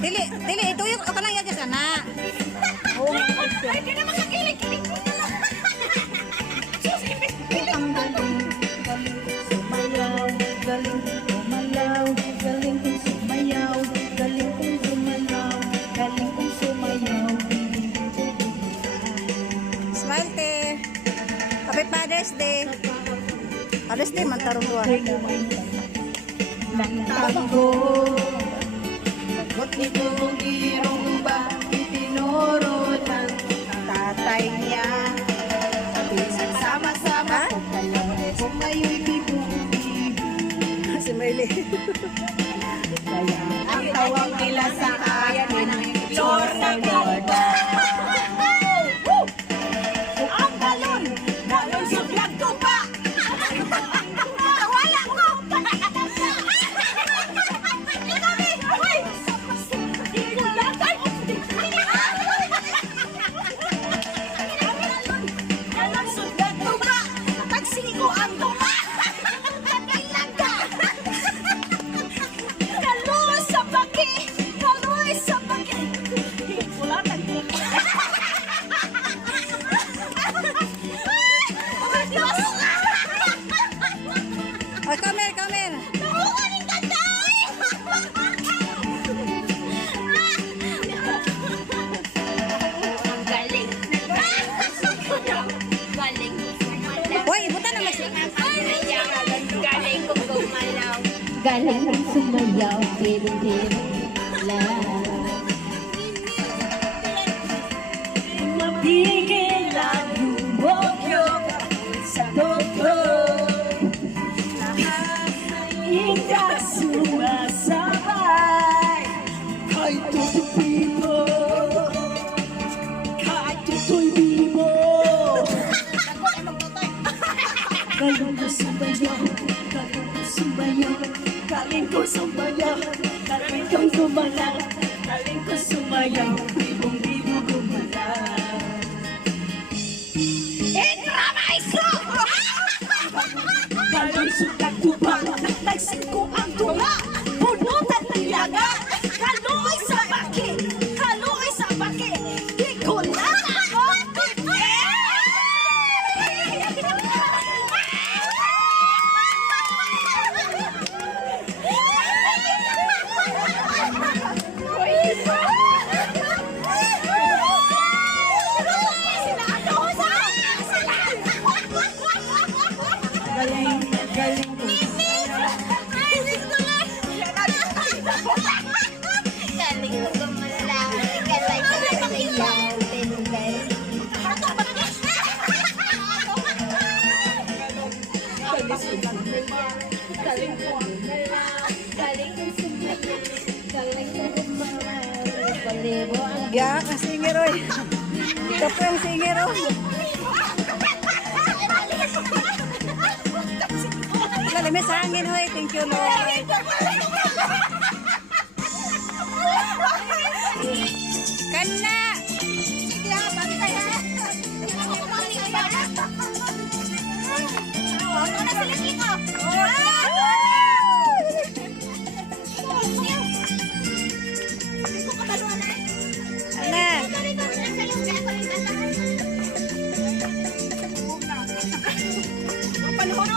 Dili, ito yung kanang yaga sana. Oo. Ay, di na makakilig-kilig. Ang galing, sumayaw, galing gumalaw, galing kong sumayaw, galing kong gumalaw, galing kong sumayaw. Smile, te. Happy Father's Day. Father's Day, mantarong ko. Nagtago, sagot ni Bugirong ba, itinuro ng tatay niya. Isang sama-sama, kung ngayon bibugin. Si Merly. Kaya ang tawag nila sa akin, Lorna Gorda. Ang galon, galon sa vlog ko pa. Wala ko! Oh, come here, come here. Hoy, ibutan na mas. Galing kong sumayaw, pero lang. Mapigil ang bumokyok sa toko. Hindi sumasabay kahit tutupi mo, kahit tutoy mo. Galing ko sumayaw, galing ko sumayaw, galing ko sumayaw, galing ko gumalaw, galing ko sumayaw, bibong-bibo gumalaw. Galing sulat ko ba, nagsin ko ang tula, punutan ng yaga, kaloy sa baki, di ko lang ako galing ko. Ya, ang singer, oy. Ito po yung singer, oh. Lalimit sa hangin, hoy. Thank you, Lord. Kana! Sige ha, bantay ha. Ano na sila Kiko? Ana! Panuhon.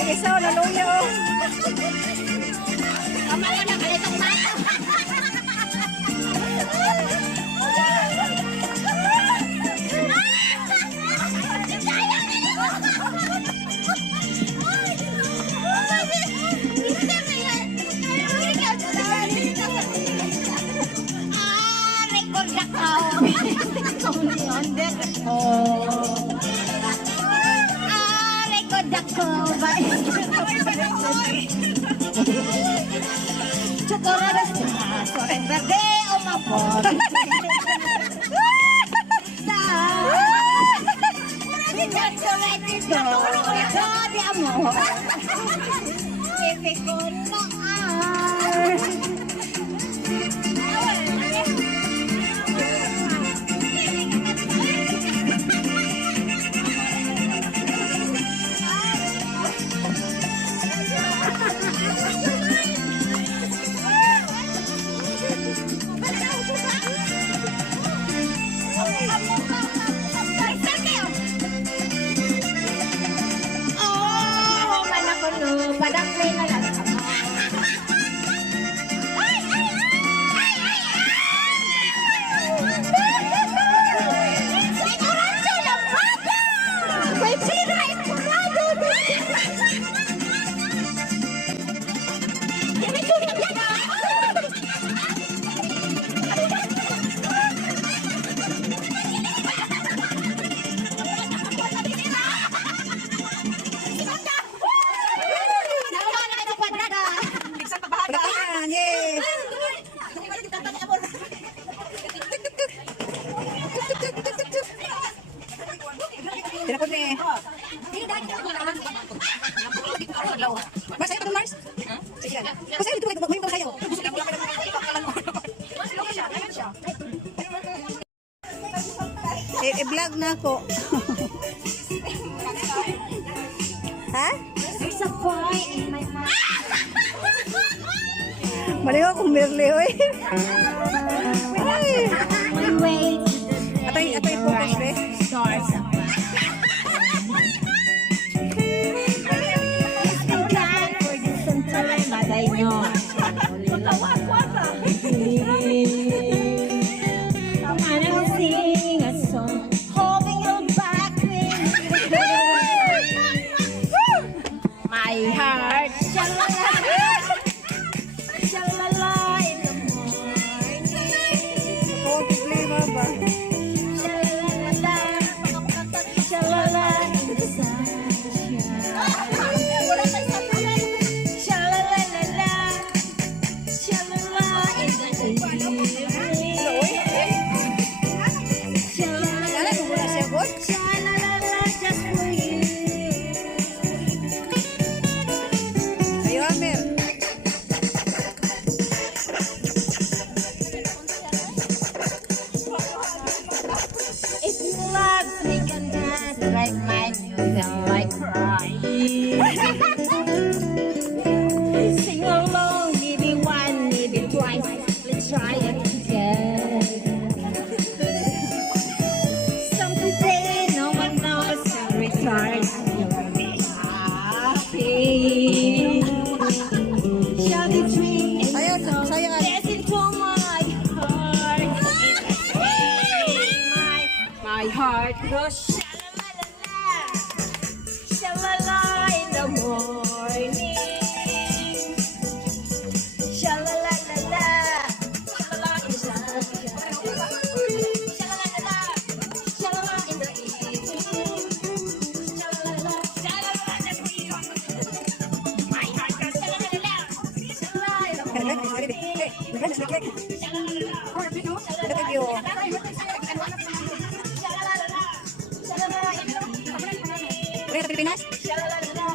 Ay, isa, naluya, Sigurado siya, forever day umabot. Di amor. Ibig ko oh, mana ko no, padang play na lang. Sigurado ng bago! May pira imporado! Palakpakan! Yay! Tinapon na eh. Masaya pa doon, Mars? Sige yan. Masaya dito, magmahim pa sa'yo. I-vlog na ako. Ha? There's a boy in my mind. Mali ko kung merli, oy. Ay. Wait. Atoy focus, be. Stars. Time for you sometime, but I know. I wanna sing a song, holding you back. My heart, shalala, shalala in the morning. Oh, problema ba? Shalala, shalala in the sunshine. Shalala, shalala in the evening. Alam mo na siya, boy? Shalala, just for you. Ayo, Amer. If you love me, can dance like my music, like crying. Sing along, maybe one, maybe twice. Let's try it again. Something say no one knows every time you'll be happy. Shall we dream? Sayang, sayang. Listen to my heart. My heart goes sha-la-la-la-la, sha-la-la in the morning. Sha-la-la-la-la, sha-la-la in the sha-la-la-la-la, sha-la-la in the evening. Sha-la-la-la, sha-la-la-la-la. My heart goes sha-la-la-la-la, sha-la-la in the morning. Pilipinas? Sha-la-la-la-la,